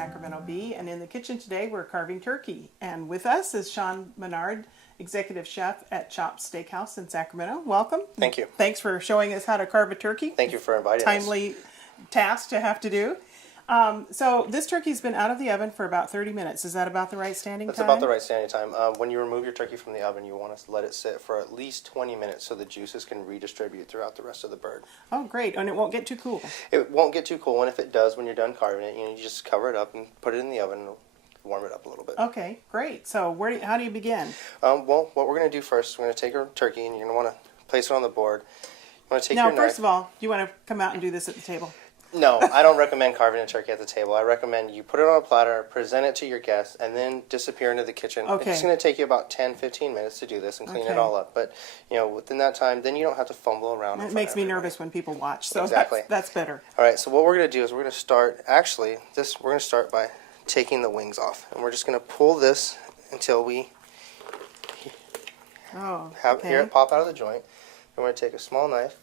Sacramento Bee, and in the kitchen today we're carving turkey. And with us is Shawn Menard, executive chef at Chopped Steakhouse in Sacramento. Welcome. Thank you. Thanks for showing us how to carve a turkey. Thank you for inviting us. Timely task to have to do. So this turkey's been out of the oven for about 30 minutes. Is that about the right standing time? That's about the right standing time. When you remove your turkey from the oven, you want to let it sit for at least 20 minutes so the juices can redistribute throughout the rest of the bird. Oh, great. And it won't get too cool. It won't get too cool, and if it does when you're done carving it, you just cover it up and put it in the oven and warm it up a little bit. Okay, great. So how do you begin? Well, what we're going to do first, we're going to take our turkey and you're going to want to place it on the board. You want to take your knife. Now, first of all, do you want to come out and do this at the table? No, I don't recommend carving a turkey at the table. I recommend you put it on a platter, present it to your guests, and then disappear into the kitchen. Okay. It's going to take you about 10-15 minutes to do this and clean it all up. But, within that time, then you don't have to fumble around. It makes me nervous when people watch, so exactly. That's better. All right, so what we're going to do is we're going to start, we're going to start by taking the wings off. And we're just going to pull this until we hear it pop out of the joint. And we're going to take a small knife.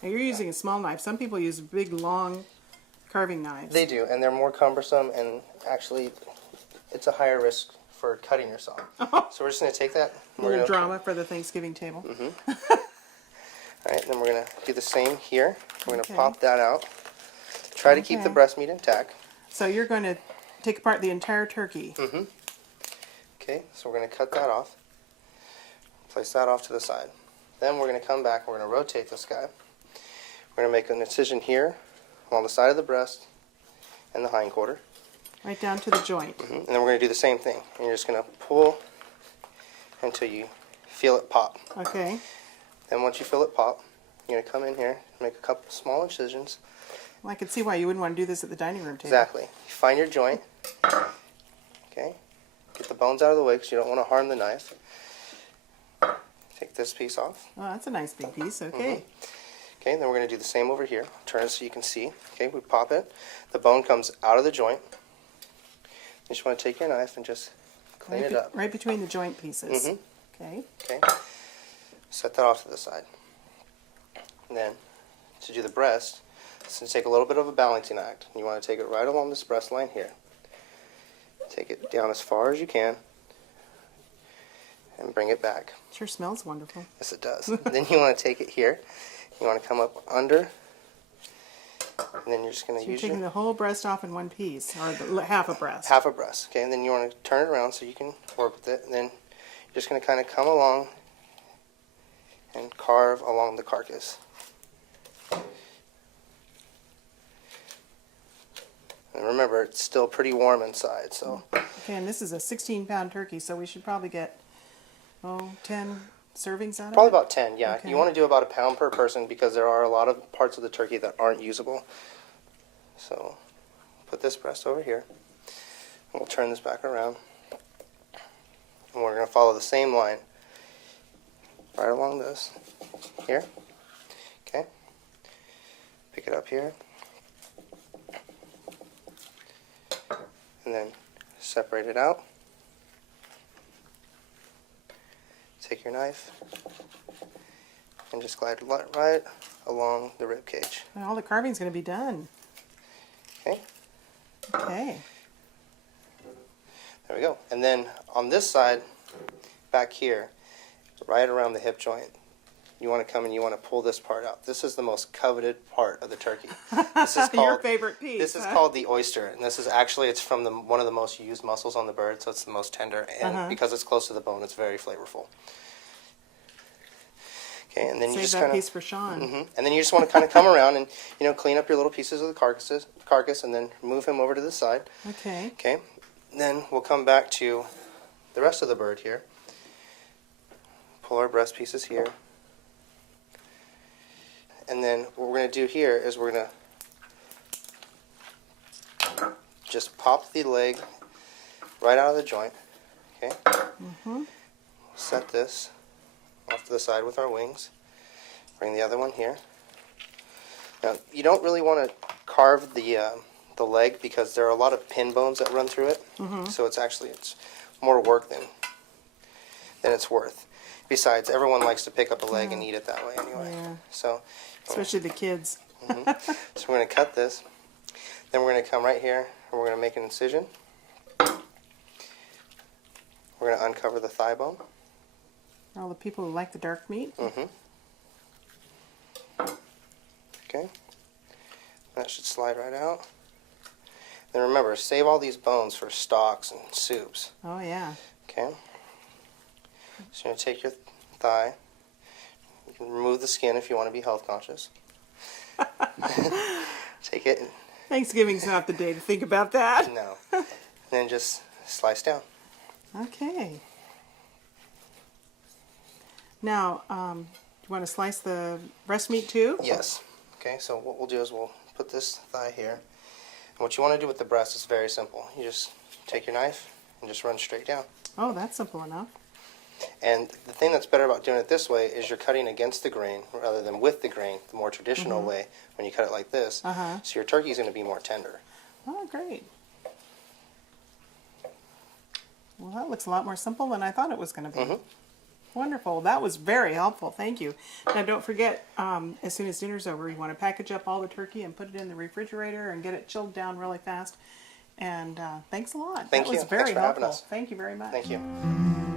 Now you're using a small knife. Some people use big, long carving knives. They do, and they're more cumbersome, and actually, it's a higher risk for cutting yourself. So we're just going to take that. A little drama for the Thanksgiving table. All right, then we're going to do the same here. We're going to pop that out. Try to keep the breast meat intact. So you're going to take apart the entire turkey. Okay, so we're going to cut that off. Place that off to the side. Then we're going to come back and we're going to rotate this guy. We're going to make an incision here along the side of the breast and the hind quarter. Right down to the joint. And then we're going to do the same thing. And you're just going to pull until you feel it pop. Okay. Then once you feel it pop, you're going to come in here, make a couple small incisions. Well, I can see why you wouldn't want to do this at the dining room table. Exactly. You find your joint. Okay. Get the bones out of the way because you don't want to harm the knife. Take this piece off. Oh, that's a nice big piece. Okay. Okay, then we're going to do the same over here. Turn it so you can see. Okay, we pop it. The bone comes out of the joint. You just want to take your knife and just clean it up. Right between the joint pieces. Okay. Okay. Set that off to the side. And then, to do the breast, it's going to take a little bit of a balancing act. You want to take it right along this breast line here. Take it down as far as you can. And bring it back. Sure smells wonderful. Yes, it does. Then you want to take it here. You want to come up under, and then you're just going to use you're taking the whole breast off in one piece, or half a breast. Half a breast. Okay, and then you want to turn it around so you can work with it. And then you're just going to kind of come along and carve along the carcass. And remember, it's still pretty warm inside. So. Okay, and this is a 16-pound turkey, so we should probably get 10 servings out of it? Probably about 10, yeah. Okay. You want to do about a pound per person because there are a lot of parts of the turkey that aren't usable. So put this breast over here. And we'll turn this back around. And we're going to follow the same line right along this. Here. Okay. Pick it up here. And then separate it out. Take your knife and just glide right along the rib cage. And all the carving's going to be done. Okay. Okay. There we go. And then on this side, back here, right around the hip joint, you want to come and you want to pull this part out. This is the most coveted part of the turkey. This is called, your favorite piece. This is called the oyster, and this is actually from one of the most used muscles on the bird, so it's the most tender, and because it's close to the bone, it's very flavorful. Okay, and then you just that piece for Shawn. And then you just want to kind of come around and clean up your little pieces of the carcass, and then move him over to the side. Okay. Okay. Then we'll come back to the rest of the bird here. Pull our breast pieces here. And then what we're going to do here is we're going to just pop the leg right out of the joint. Okay. Set this off to the side with our wings. Bring the other one here. Now, you don't really want to carve the leg because there are a lot of pin bones that run through it. So it's more work than it's worth. Besides, everyone likes to pick up a leg and eat it that way anyway. Yeah. So, especially the kids. So we're going to cut this. Then we're going to come right here and we're going to make an incision. We're going to uncover the thigh bone. All the people who like the dark meat. Mm-hmm. Okay. That should slide right out. Then remember, save all these bones for stocks and soups. Oh, yeah. Okay. So you're going to take your thigh. You can remove the skin if you want to be health conscious. Take it. Thanksgiving's not the day to think about that. No. And then just slice down. Okay. Now, you want to slice the breast meat too? Yes. Okay, so what we'll do is we'll put this thigh here. And what you want to do with the breast is very simple. You just take your knife and just run straight down. Oh, that's simple enough. And the thing that's better about doing it this way is you're cutting against the grain rather than with the grain, the more traditional way when you cut it like this. So your turkey is going to be more tender. Oh, great. Well, that looks a lot more simple than I thought it was going to be. Wonderful. That was very helpful. Thank you. Now, don't forget, as soon as dinner's over, you want to package up all the turkey and put it in the refrigerator and get it chilled down really fast. And thanks a lot. Thank that you. was very Thanks for having helpful. us. Thank you very much. Thank you.